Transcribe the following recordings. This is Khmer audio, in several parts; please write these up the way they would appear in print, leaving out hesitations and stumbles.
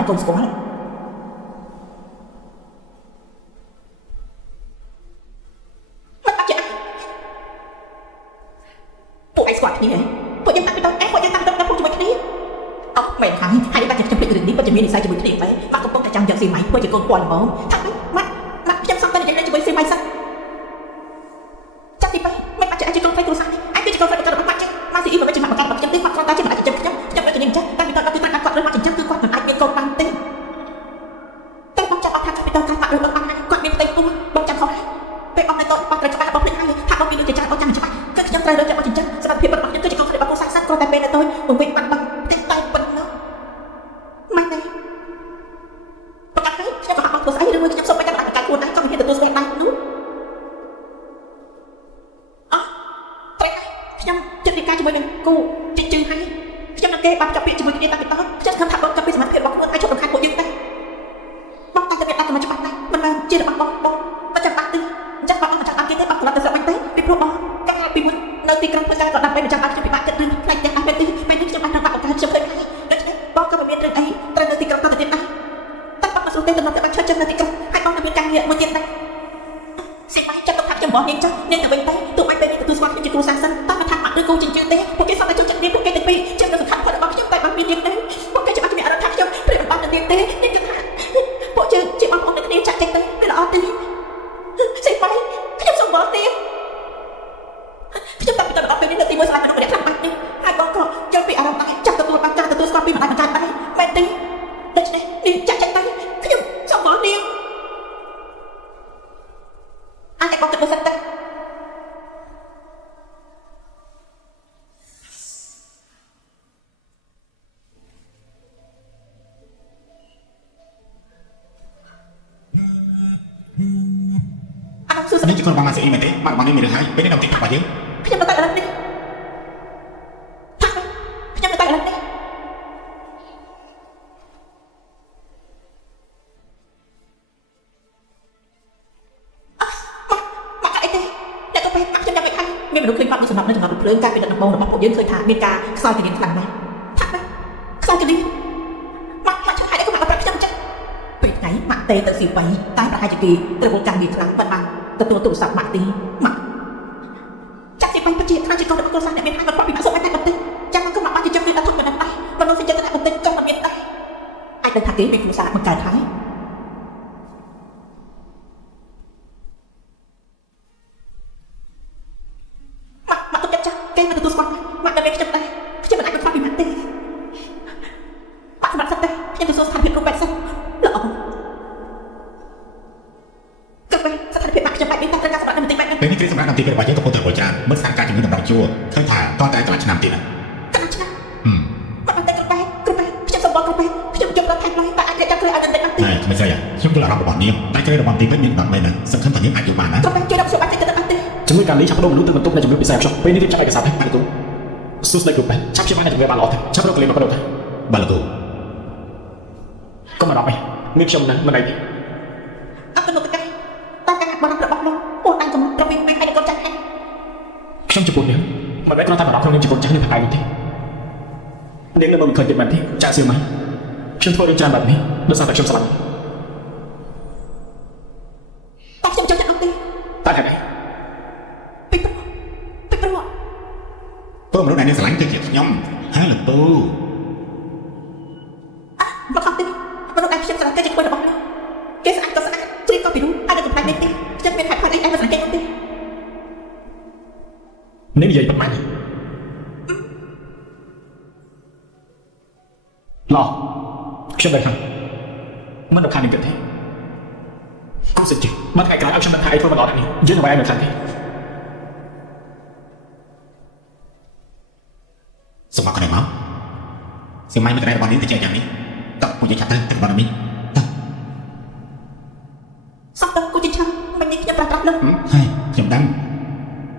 ឲ្យកូនស្គាល់មិនអត់ចេះពួកឯងស្គាល់គ្នាពួកយើងតាំងពីតើពួកយើងតាំងពីតើពួកជាមួយគ្នាអត់មែនហើយបាច់ចាំពីរឿងនេះពិតជាមាននិស្ស័យជាមួយគ្នាដែរបាក់កំពុងតែចាំយកស៊ីម៉ៃធ្វើជាកូនពាន់ហ្មងថាម៉ាក់ខ្ញុំសង្កត់និយាយជាមួយស៊ីម៉ៃសិនចាប់ទី3មិនបាច់អាចជាកូនផ្ទៃគ្រួសារនេះអាចគឺជាកូនផ្ទៃរបស់បាក់ចេះមកស៊ីអ៊ីមិនមែនជាមកបង្កើតរបស់ខ្ញុំទេគាត់គ្រាន់តែជាមកអាចចិញ្ចឹមខ្ញុំមិនជានិយាយចាស់តាំងពីតើគឺគាត់រើសមកចិញ្ចឹមគឺគាត់មិនអាចមានកូនបានទេតែបងចាំអត់ថាពីតើថាបាក់រើសអត់ហើយគាត់មានផ្ទៃពោះបងចាំខុសហើយពេលអត់នៅតបាក់ត្រូវច្បាស់បងភ្លេចហើយថាបងមានដូចជាចាស់បងចាំច្បាស់គឺខ្ញុំត្រូវរើសយកមកចិញ្ចឹមសមត្ថភាពរបស់ខ្ញុំគឺជាកូនផ្ទៃរបស់គ្រួសារសិនគ្រាន់តែពេលនៅតបងវិញបាត់បង់តែប៉ុណ្ណោះមិនទេប្រកាសហើយខ្ញុំក៏ហាក់បងធ្វើស្អីឬមួយខ្ញុំសុំឲ្យកាន់ប្រកាសខ្លួនដែរក៏មិនហ៊ានទទួលស្គាល់ដែរនោះខ្ញុំចិត្តរៀបការជាមួយនឹងគូចិញ្ចឹមហើយខ្ញុំនឹងគេបានចាប់ពាក្យជាមួយគ្នាតាំងពីតខ្ញុំខំថាបងចាប់ពីសមត្ថភាពរបស់ខ្លួនឲ្យជប់រំខានពួកយើងដែរបងតាំងតែអាចតែមកច្បាស់ដែរមិនមែនជារបស់បងមិនចាំបាច់ទេអញ្ចឹងបងអត់ចាំបានគេទេបងគ្រាន់តែស្រាប់បាញ់ទេពីព្រោះបងកាលពីមុននៅទីក្រុងធ្វើការក៏ដើម្បីមិនចាំបាច់ខ្ញុំពិបាកគិតរឿងផ្នែកទាំងអស់ពេលនេះពេលនេះខ្ញុំបានរកឱកាសខ្ញុំឃើញហើយដូច្នេះបងក៏មិនមានរឿងអីត្រូវនៅទីក្រុងតទៅទៀតដែរតែបងមិនស្រួលទេតំណតែបានឈប់ចិត្តនៅទីក្រុងហើយបងនៅមានការងារមួយទៀតដែរសិបាយចាប់ទុកថាខ្ញុំបងនាងចុះនាងទៅវិញទៅទោះបីពេលនេះទទួលស្គាល់ខ្ញុំជាគ្រូសាស្ត្រសិនតើមិនថាមកឬគូចិញ្ចឹមទេពួកគេសន្និដ្ឋានចិត្តនាងពួកគេទាំងពីរជានៅសង្ខាត់ផលរបស់ខ្ញុំតែបានមាននាងទេពួកគេច្បាស់ជាមានអារម្មណ៍ថាខ្ញុំព្រៀបបាននឹងនាងទេនាងគិតថាពួកយើងជាបងប្អូនគ្នាចាក់ចេញទៅវាល្អទេសិបាយខ្ញុំសុំបងទេខ្ញុំតាំងពីតើដល់ពេលនេះនៅទីមួយស្លាប់មនុស្សម្នាក់ខ្លាំងបាត់នេះហើយបងក៏យល់ពីអារម្មណ៍ដែរចាប់ទទួលបានការទទួលស្គាល់ពីម្ដាយម្ចាស់ដែរមែនទេដូច្នេះនាងចាក់ចេញទៅខ្ញុំសុំបងនាងអាចបងគិតមើលសិនទៅនេះជាคนបងមកស្អីមែនទេបាត់បងនេះមានរឿងហើយពេលនេះដល់ទីរបស់យើងខ្ញុំនៅតែឥឡូវនេះថាខ្ញុំនៅតែឥឡូវនេះមកអីទេអ្នកក៏ពេលខ្ញុំចាំមិនខានមានមនុស្សឃើញបាត់នៅសំណាប់នៅចំណុចភ្លើងការពីដំបងរបស់ពួកយើងឃើញថាមានការខ្សោយគលានខ្លាំងណាស់ថាខ្សោយគលានមកឆ្ងាយក៏មកប្រាប់ខ្ញុំចឹងពេលថ្ងៃម៉ាក់តេទៅស៊ីបៃតែប្រហែលជាគេទៅវល់កម្មវាខ្លាំងប៉ុន្មានទទួលទូរស័ព្ទម៉ាក់ទីម៉ាក់ចាក់ទីបាញ់ពិតជាខ្លាំងជាកូនរបស់គ្រួសារអ្នកមានហើយគាត់ពីម៉ាក់សុំឲ្យតែបន្តិចចាំមកក៏មកបានជាជិះគឺតែធំប៉ុណ្ណឹងដែរមនុស្សសិនចិត្តតែបន្តិចក៏មិនមានដែរអាចដឹងថាគេមានគ្រួសារបង្កើតហើយម៉ាក់ទុកចិត្តចាស់គេមិនទទួលស្គាល់ម៉ាក់តែមានខ្ញុំដែរខ្ញុំមិនអាចបន្ថយពីម៉ាក់ទេម៉ាក់សម្រាប់សិនទេខ្ញុំទទួលស្ថានភាពគ្រូពេទ្យសិនល្អពេលនេះគ្រីសម្រាប់នាទីពេលរបស់យើងកំពុងតែប្រចាំមើលស្ថានភាពជំងឺដំណោះជួរឃើញថាតតែកន្លះឆ្នាំទៀតណាកន្លះឆ្នាំបាត់តែគ្រូពេទ្យខ្ញុំសូមបងគ្រូពេទ្យខ្ញុំជប់ដល់ថែមឡើយតែអាចរៀបការគ្រូឲ្យបន្តិចបានទេមិនស្អីខ្ញុំយល់អារម្មណ៍របស់នាងតែគ្រូរបស់នាងវិញមានដល់មែនណាសង្ឃឹមថានាងអាចយល់បានណាគ្រូពេទ្យជួយដល់ខ្ញុំអាចទៅបានទេជំនួយការលីឆាប់បដូរមនុស្សទៅបន្ទប់នៃជំនួយពិសេសខ្ញុំពេលនេះរៀបចំឯកសារឲ្យបានលោកសួស្ដីគ្រូពេទ្យឆាប់ព្យាបាលជំងឺបានល្អទេឆាប់រកកន្លែងមកបដូរទៅបានលោកកុំអារម្មណ៍អីមានខ្ញុំនឹងមិនអីទេអត់ទៅលោកតែតាមការបារម្ភរបស់លោកអូនអាចកំណត់ប្រវេណឯកូនចាស់ហើយខ្ញុំចំពោះនាងមិនមែនគ្រាន់តែបារម្ភក្នុងនាងចំពោះចាស់នេះផាកឯងទេនាងនៅមិនឃើញទេមែនទេចាក់សៀមមកខ្ញុំធ្វើរឿងច្រើនបែបនេះដោយសារតែខ្ញុំស្រឡាញ់តែខ្ញុំចង់ចាក់អត់ទេតែហេតុអីពីព្រោះមនុស្សដែលនាងស្រឡាញ់គឺជាខ្ញុំហើយលោកពូមកខំទេមនុស្សដែលខ្ញុំស្រឡាញ់គឺជាខ្លួនរបស់ខ្ញុំគេស្អាតក៏ស្អាតជ្រាបក៏ពីនោះអាចនឹងកំប្លែងនេះទេខ្ញុំមានហេតុផលអីឯងមិនស្រឡាញ់គេនោះទេនេះនិយាយប៉ុន្មានឡោះខ្ញុំដឹងហើយមិនដល់ខាងនេះទៀតទេគូសិជិមកថ្ងៃក្រោយឲ្យខ្ញុំដឹងថាអីធ្វើមកដល់នេះយើងអ្វីឯងមិនខ្លាំងទេសូមមកកន្លែងមកសៀមម៉ៃមកកន្លែងរបស់នេះទៅចែកយ៉ាងនេះតើពួកយើងចាប់ទៅទៅរបស់នេះសោះតើគូចិញ្ចឹមមិននេះខ្ញុំប្រាប់លើហើយខ្ញុំដឹង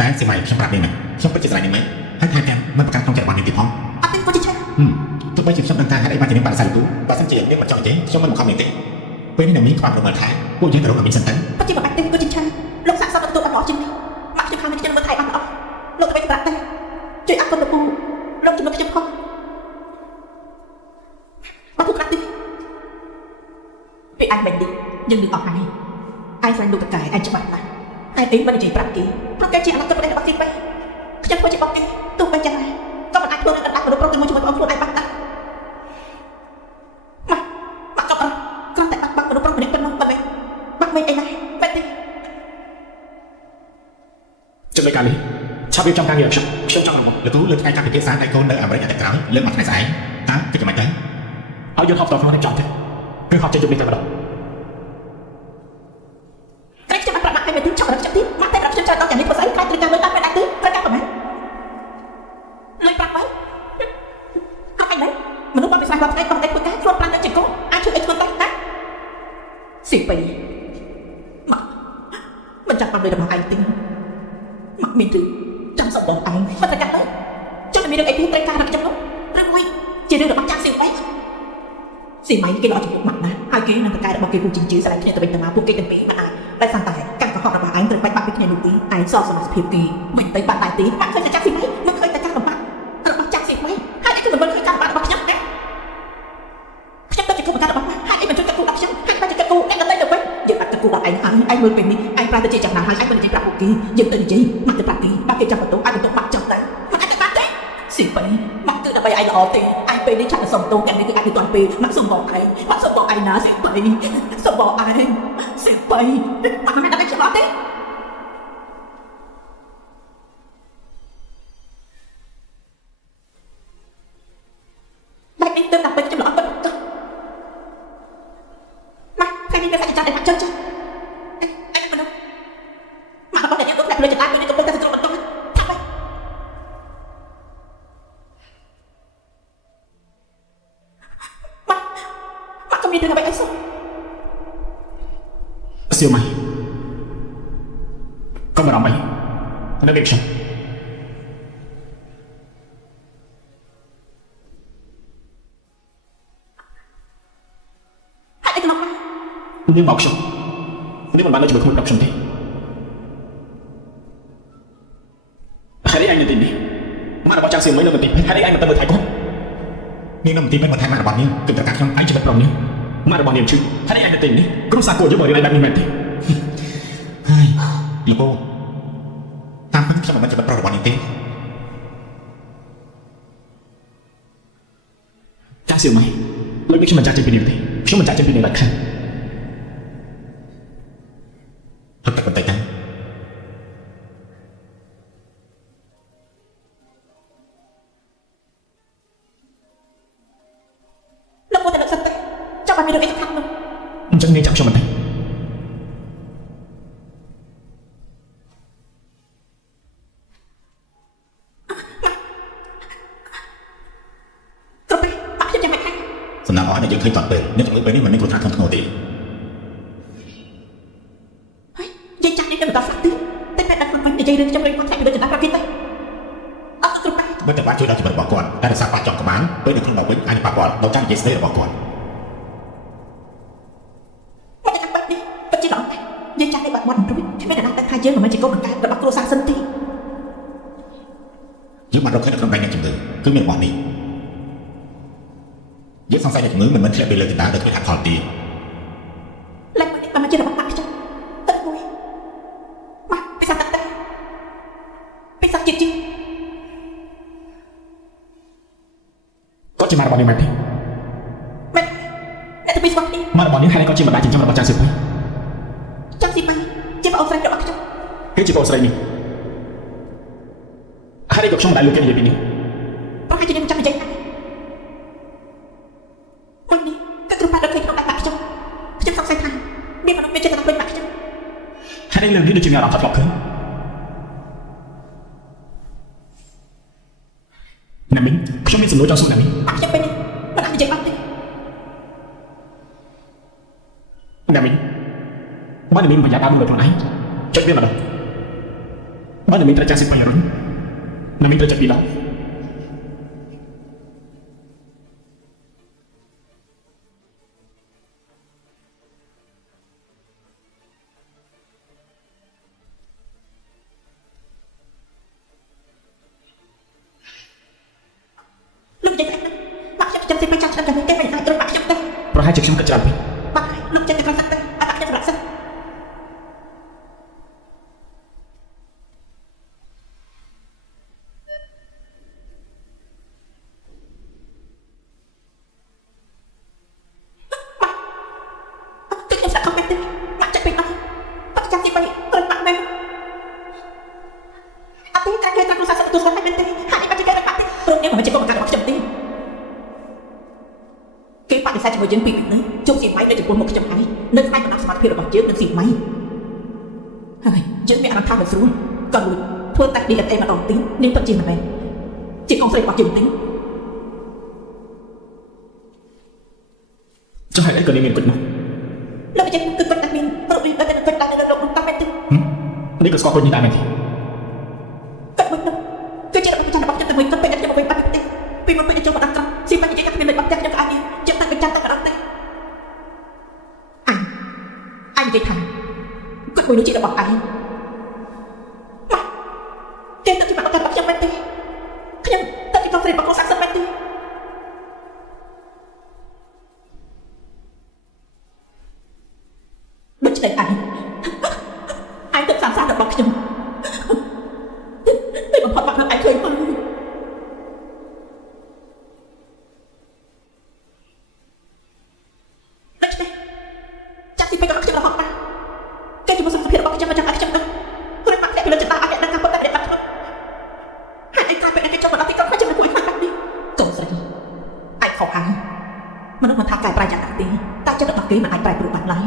តែសៀមម៉ៃខ្ញុំប្រាប់នេះមែនខ្ញុំពិតជាស្រឡាញ់នេះមែនហើយថែមទាំងមិនប្រកាន់ក្នុងចិត្តរបស់នេះទៀតផងអត់ទេគូចិញ្ចឹមទោះបីជាខ្ញុំដឹងថាហេតុអីបានជានាងបានសារទូបើសិនជានាងមិនចង់ទេខ្ញុំមិនបង្ខំនាងទេពេលនេះនាងខ្វះប្រមើលថែពួកយើងទៅរកអាមីសិនទៅពិតជាមិនបាច់ទេគូចិញ្ចឹមលោកសាក់សពទទួលអត់មកជាងនេះម៉ាក់ខ្ញុំខាងនេះខ្ញុំមើលថែបានអត់លោកទៅប្រាប់តែជួយអត់គុណទៅពូលោកជំនួសខ្ញុំផងបើគូក្រាស់ទេ ពីអញមិនឌីយើងនឹងអស់ហើយអញស្រាញ់លោកតកែអញច្បាស់ណាស់ហើយទីមិននិយាយប្រាប់គេព្រោះគេជាអនាគតប្រទេសរបស់គេបែខ្ញុំធ្វើជាបងគេទោះបីយ៉ាងណាក៏មិនអាចធ្វើនឹងដាក់មនុស្សប្រុសជាមួយបងខ្លួនឯងបានដែរមកក៏គ្រាន់តែបាក់មនុស្សប្រុសម្នាក់ប៉ុណ្ណោះបាត់ហើយបាក់មិនអីណាបែបនេះចំណុចការនេះឆាប់រៀបចំការងារខ្ញុំចង់មកលើទូលើថ្ងៃការពិភាក្សាតែកូននៅអាមេរិកតែក្រោយលើមកថ្ងៃស្អែកតើគិតយ៉ាងម៉េចទៅហើយយើងហប់តខ្លួនឯងចង់ទេគឺហប់ចេញជុំនេះតែម្ដងតែខ្ញុំប្រាប់មកឲ្យមិនចាប់រកចាប់ទៀតមកតែប្រាប់ខ្ញុំចោលដល់យ៉ាងនេះធ្វើស្អីខ្លាចត្រូវការលុយតាមមិនដែរទេត្រូវការប៉ុន្មានលុយប្រាប់មកអត់អីដែរមនុស្សបងពិសាគាត់ថ្ងៃគាត់តែធ្វើការខ្លួនប្រាំទៅជាកូនអាចជួយឲ្យខ្លួនតែណាស៊ីពីមកមិនចាំបាច់លុយរបស់ឯងទេមកមានគឺចាំសក់បងឯងមិនត្រូវការទៅចុះតែមានរឿងអីទៀតត្រូវការរកខ្ញុំនោះណាមួយជារឿងរបស់ចាក់ស៊ីបែស៊ីម៉ៃគេល្អចំពោះម៉ាក់ណាហើយគេនឹងប្រកែករបស់គេពូជិញ្ជឿស្រឡាញ់គ្នាទៅវិញទៅមកពួកគេទាំងពីរមិនអាចតែសង្កតែកាន់កុហករបស់ឯងត្រូវបាច់បាត់ពីគ្នានោះទីឯងសល់សមត្ថភាពគេមិនទៅបាត់តែទីបាត់ឃើញតែចាក់ស៊ីម៉ៃមិនឃើញតែការលំបាករបស់ចាក់ស៊ីម៉ៃហើយឯងគឺមិនឃើញការលំបាករបស់ខ្ញុំទេខ្ញុំទៅជាគូប្រកាន់របស់ម៉ាក់ហើយឯងមិនជួយកាត់គូដល់ខ្ញុំហើយបាច់កាត់គូអ្នកដទៃទៅវិញយើងបាត់កាត់គូដល់ឯងហើយឯងមើលពេលនេះឯងប្រាទៅជាចាំណាហើយឯងមិននិយាយប្រាប់ពួកគេយើងទៅនិយាយមកទៅប្រាប់គេបាត់គេចាំបន្ទោអាចបន្ទោបាក់ចាំតែមិនអាចទៅបាត់ទេស៊ីម៉ៃមកគឺដើម្បីឯងល្អទេឯងពេលនេះឆាប់ទៅសុំទោសតែនេះគឺអាចទៅទាន់ពេលមកសុំបងឯងមកសុំបងឯងណាស៊ីម៉ៃសុំបងឯងស៊ីម៉ៃមកមិនដល់ខ្ញុំអត់ទេបែបនេះទៅដល់ពេលខ្ញុំល្អប៉ុណ្ណឹងមកថ្ងៃនេះគេសាច់ចាំតែមកចុចចុចអញប៉ុណ្ណឹងមកបងតែខ្ញុំទៅតែលើចតាពេលនេះកំពុងតែសង្គ្រោះបន្ទោសថាម៉េចមកក៏មានរឿងអ្វីអីសោះសៀវម៉ៃកុំបារម្ភអីនៅពេលខ្ញុំហើយឯងទៅមកនឹងមកខ្ញុំនេះមិនបាននៅជាមួយខ្លួនខ្ញុំទេហើយឯងនៅទីនេះមករបស់ចាក់សៀវម៉ៃនៅទីហើយឯងមកទៅមើលថៃគាត់នាងនៅទីមិនមកថៃមករបស់នាងគឺត្រូវការខ្ញុំឯងជីវិតប្រុសនាងមករបស់នាងឈឺហើយឯងនៅទីនេះគ្រូសាគួរយកមករៀនឲ្យបែបនេះមែនទេហើយលោកពូតាមពិតខ្ញុំមិនជីវិតប្រុសរបស់នាងទេចាក់សៀវម៉ៃលោកនេះខ្ញុំមិនចាក់ចេញពីនាងទេខ្ញុំមិនចាក់ចេញពីនាងឡើយខាងរត់តែបន្តិចទៅលោកមកតែដឹកសិនទៅចាំបានមានរឿងអីសំខាន់នោះអញ្ចឹងនាងចាំខ្ញុំបន្តិចគ្រប់ពេលបាក់ខ្ញុំចាំមិនខានសំណាងអស់អ្នកយើងឃើញតន់ពេលអ្នកជំងឺពេលនេះមិនមានគ្រោះថ្នាក់ធ្ងន់ធ្ងរទេហើយនិយាយចាស់នេះទៅបន្តស្លាប់ទៀតតែតែដាក់ខ្លួនវិញនិយាយរឿងខ្ញុំលេងមកថែពីដូចចតាប្រាប់គេទៅអត់គ្រប់ពេលបើតែបានជួយដល់ជីវិតរបស់គាត់តែរសារបាត់ចង់ក្បាលពេលនៅក្នុងដល់វិញអាចប៉ះពាល់ដល់ការនិយាយស្ដីរបស់គាត់មកតែបាត់នេះពិតជាដល់តែនិយាយចាស់នេះបាត់មាត់រួចគ្មានអ្នកណាដឹងថាយើងមិនមែនជាកូនបង្កើតរបស់គ្រួសារសិនទេយើងបានរកឃើញនៅក្នុងបែបអ្នកជំងឺគឺមានរបស់នេះយើងសង្ស័យអ្នកជំងឺមិនមែនធ្លាក់ពីលើកណ្ដាលដោយគ្មានហេតុផលទេឡើងមកនេះបានមកជារបស់បាក់ខ្ញុំទឹកមួយមកពិសាទឹកទៅពិសាជាតិជាគាត់ជាម៉ារបស់នាងមែនទេមែនអ្នកទៅពីស្គាល់នេះម៉ារបស់នាងហើយក៏ជាម្ដាយចិញ្ចឹមរបស់ចាស់សៀវម៉ៃចាំស៊ីម៉ៃជាប្អូនស្រីរបស់ខ្ញុំគេជាប្អូនស្រីនេះហើយក៏ខ្ញុំមិនដែលលើកគេនិយាយពីនេះប្រហែលជាខ្ញុំចាំនិយាយណាមួយនេះក៏គ្រូប៉ាដល់ឃើញក្នុងដៃបាក់ខ្ញុំសង្ស័យថាមានមនុស្សមានចិត្តដល់ពេញបាក់ខ្ញុំហើយនឹងលើនេះដូចជាមានអារម្មណ៍ថាធ្លាប់ឃើញណាមីងខ្ញុំមានសំណួរចង់សួរណាមីងបាក់ខ្ញុំពេលនេះមិនអាចនិយាយបាត់ទេណាមីងបើណាមីងប្រយ័ត្នដើរមើលខ្លួនឯងចុចវាម្ដងបើណាមីងត្រូវចាស់សិបបញ្ញរុញណាមីងត្រូវចាត់ពីដល់លោកនិយាយថាបាក់ខ្ញុំចាំស៊ីម៉ៃចាំឆ្លឹងចាំគេមិនអាចត្រូវបាក់ខ្ញុំទេប្រហែលជាខ្ញុំគិតច្រើនពេកបាក់លោកចិត្ត យើងពីពីនេះជុំស៊ីម៉ៃនៅចំពោះមុខខ្ញុំហើយនៅផ្នែកបណ្ដាសមត្ថភាពរបស់យើងនឹងស៊ីម៉ៃហើយយើងមានអារម្មណ៍ថាមិនស្រួលក៏លួចធ្វើតែ DNA ម្ដងទៀតនាងពិតជាមិនមែនជាកូនស្រីរបស់យើងទេ ចុះហេតុអីក៏នាងមានគិតនោះ លោកចេះគឺគាត់តែមានរូបរាងតែគាត់តែនៅលោកនោះតាមមែនទេ នេះក៏ស្គាល់គុណនេះដែរមែនទេ គាត់មិននោះគឺជារបស់ចាស់របស់ខ្ញុំតែមួយគាត់ពេកខ្ញុំមកវិញបាត់ទេពីមុនពេកចូលមកដល់ត្រង់ស៊ីបាច់និយាយថាមានមិនបាត់ចាស់ខ្ញុំក៏អាចចិត្តតែចាំតែម្ដងទេអញនិយាយថាគាត់មួយនោះជារបស់ឯងទេទៅទីមកគាត់របស់ខ្ញុំមែនទេខ្ញុំតែទីកូនស្រីរបស់កូនសាក់សិនមែនទេដូច្នេះអញទឹកសាំសារបស់ខ្ញុំតែបំផុតបាត់នៅឯងឃើញមកដូច្នេះចាក់ទីពេករបស់ខ្ញុំរហូតណាគេជាមួយសុខភាពរបស់ខ្ញុំមកចាំឲ្យខ្ញុំដឹងព្រោះមកអ្នកពីលើចិត្តឲ្យអ្នកដឹងការពុតតែអ្នកបាត់ខ្ញុំហើយឯងខ្លាចពេកគេចុះមកដល់ទីក្រុងខ្ញុំនឹងគួយខ្លាចបាត់នេះកូនស្រីអាចខុសហើយមនុស្សមិនថាកែប្រែយ៉ាងណាទេតែចិត្តរបស់គេមិនអាចប្រែប្រួលបានឡើយ